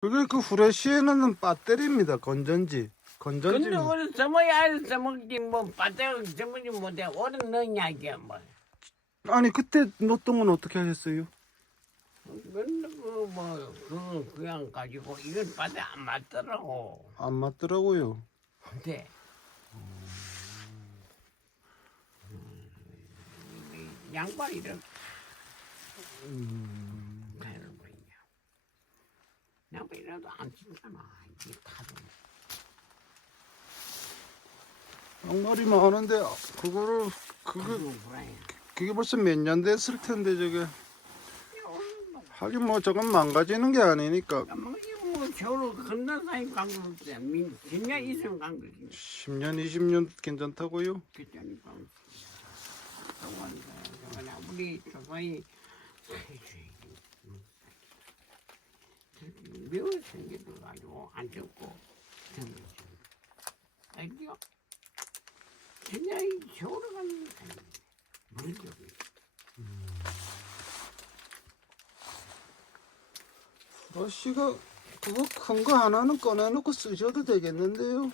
그게 그 후레쉬에 넣는 배터리입니다. 건전지. 건전지. 근데 우리 알 서먹기 뭐 바짝 서머지 못해 오래 넣냐 이게 뭐. 아니 그때 넣었던 건 어떻게 하셨어요? 근데 그뭐 그거 그냥 가지고 이건 바닥 안 맞더라고. 안 맞더라고요. 근데 양말 이런 가는 거냐. 양말 이라도 안 신잖아. 이게 타도. 양말이만 하는데 그거를 그거 그거 뭐야. 그게 벌써 몇 년 됐을 텐데 저게 하긴 뭐 저건 망가지는 게 아니니까 뭐 겨울 건너 사이 간 거지. 민 그냥 있으면 간 거지. 10년 20년 괜찮다고요? 저건 우리 조상이 매우 생기도 가지고 안 죽고 생기죠. 알죠? 그냥 이 겨울에 가는 거 물죠. 러시가 그거 큰 거 하나는 꺼내놓고 쓰셔도 되겠는데요?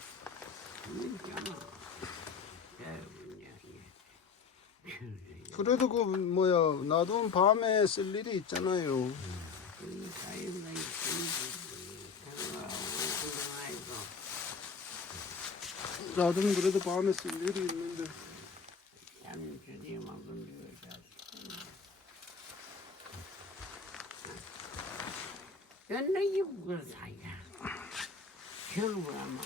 그래도 그 뭐야 놔두면 밤에 쓸 일이 있잖아요. 놔두면 그래도 밤에 쓸 일이 있는데 옛날에 그걸 사야. 겨울에 아마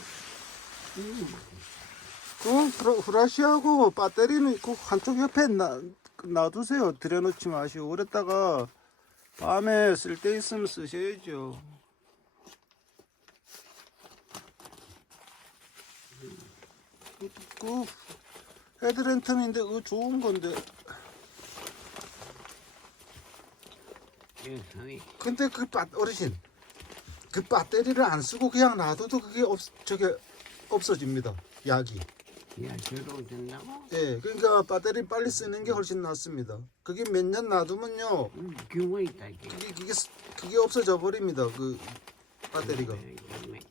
그 후라- 후라시하고 배터리는 그 한쪽 옆에 놔, 놔두세요. 들여놓지 마시고 그랬다가 밤에 쓸 때 있으면 쓰셔야죠. 그, 그 헤드랜턴인데 그거 좋은 건데 여성이 근데 그 배, 어르신 그 배터리를 안 쓰고 그냥 놔둬도 그게 없 저게 없어집니다. 약이. 야? 예, 그러니까 배터리 빨리 쓰는 게 훨씬 낫습니다. 그게 몇 년 놔두면요, 음, 규모 있다 이게. 그게 그게 스- 그게 없어져 버립니다. 그 배터리가.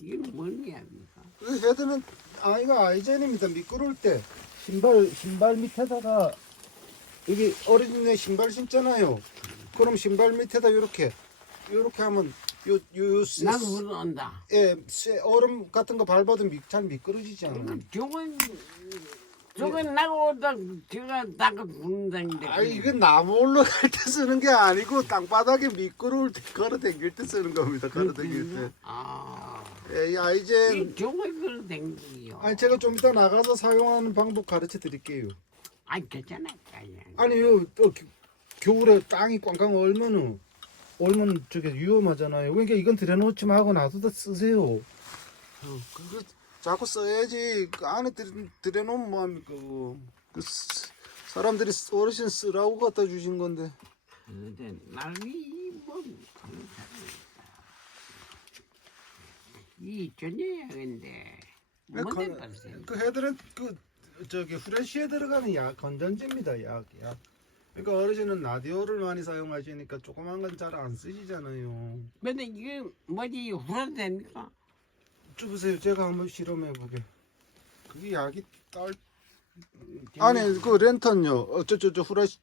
이게 뭐냐 이거. 그 헤드는 아이가 아이젠입니다. 미끄러울 때 신발 신발 밑에다가 여기 어린이네 신발 신잖아요. 그럼 신발 밑에다 이렇게 이렇게 하면 요요 나도 물어온다. 예, 쇠- 얼음 같은 거 밟아도 미, 잘 미끄러지지 않아요. 저건 저건 나고 오다 제가 부는다는데. 아 이건 나무 올라갈 때 쓰는 게 아니고 땅바닥에 미끄러울 때 걸어 다닐 때 쓰는 겁니다. 걸어 다닐 때. 아, 예, 이 아이젠 이 저건 그걸 댕기요. 아니 제가 좀 이따 나가서 사용하는 방법 가르쳐 드릴게요. 아니 괜찮아. 아니, 아니요, 또 겨- 겨울에 땅이 꽝꽝 얼면은 얼면 저게 위험하잖아요. 그러니까 이건 들여놓지 말고 놔두다 쓰세요. 어, 그거 자꾸 써야지. 그 안에 들, 들여 놓으면 뭐합니까? 그 쓰- 사람들이 쓰- 어르신 쓰라고 갖다 주신 건데. 근데 날이 뭐이 전혀야 근데 네, 뭔데 건- 벌써 그 헤드는 그 저기 후레쉬에 들어가는 약 건전지입니다. 약 약. 그러니까 어르신은 라디오를 많이 사용하시니까 조그만 건 잘 안 쓰시잖아요. 근데 이게 뭐지 후라 됩니까? 주보세요. 제가 한번 실험해 보게. 그게 약이 딸 아니 그 랜턴요. 어저저 저 후라시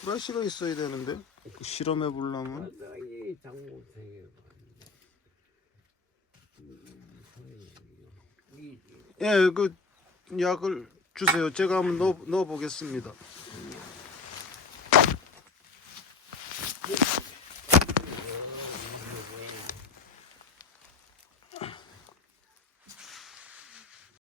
후라시가 있어야 되는데 그 실험해 보려면 이 장모생이 예그 약을 주세요. 제가 한번 넣어 넣어 보겠습니다.